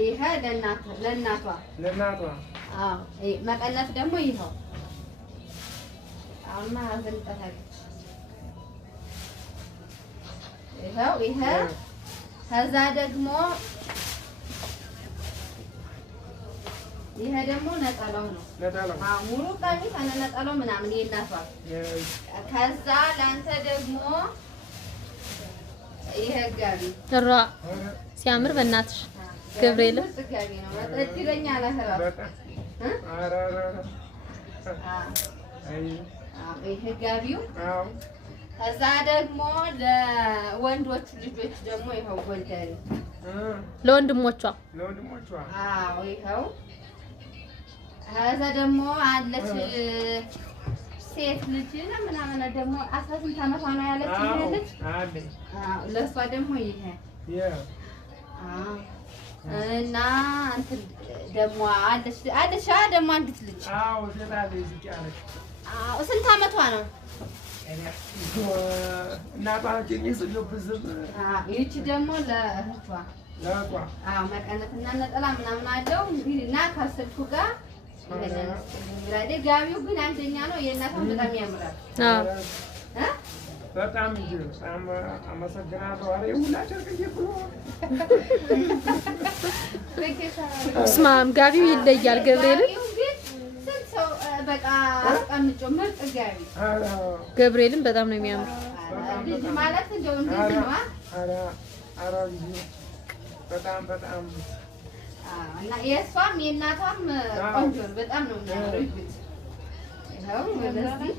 ይሄ ለእናቷ አዎ መቀነት ደግሞ ይኸው አሁንማ አዘንጠታለች ይሄ ከዛ ደግሞ ይሄ ደግሞ ነጠላው ነው ሙሉ ቀሚስ አነ ነጠላው ምናምን የእናቷ ከዛ ላንተ ደግሞ ይሄ ጋቢ ራ ሲያምር በእናትሽ ገብርኤል ጋቢ ነው እድለኛ አላህራ ይሄ ጋቢው ከዛ ደግሞ ለወንዶች ልጆች ደግሞ ይሄው ጎልደሪ ለወንድሞቿ አዎ ይሄው ከዛ ደግሞ አለች ሴት ልጅ ምናምን ደግሞ 18 ዓመቷ ነው ያለች ልጅ ለሷ ደግሞ ይሄ እና እንትን ደግሞ አለች ደግሞ አንዲት ልጅ ስንት ዓመቷ ነው? ይቺ ደግሞ ለእህቷ መቀነትና ነጠላ ምናምን አለው እና ከስልኩ ጋር ጋቢው ግን አንደኛ ነው። የእናቷን በጣም ያምራል። በጣም አመሰግናለሁ። ስማም ጋቢው ይለያል። ገብርኤል በቃ አስቀምጬው ምርጥ ጋቢ ገብርኤልን በጣም ነው የሚያምር። ልጅ ማለት እንደው እንዴት ነው? በጣም እና የእሷም የእናቷም ቆንጆ በጣም ነው የሚያምረው። ይኸው ወደዚህ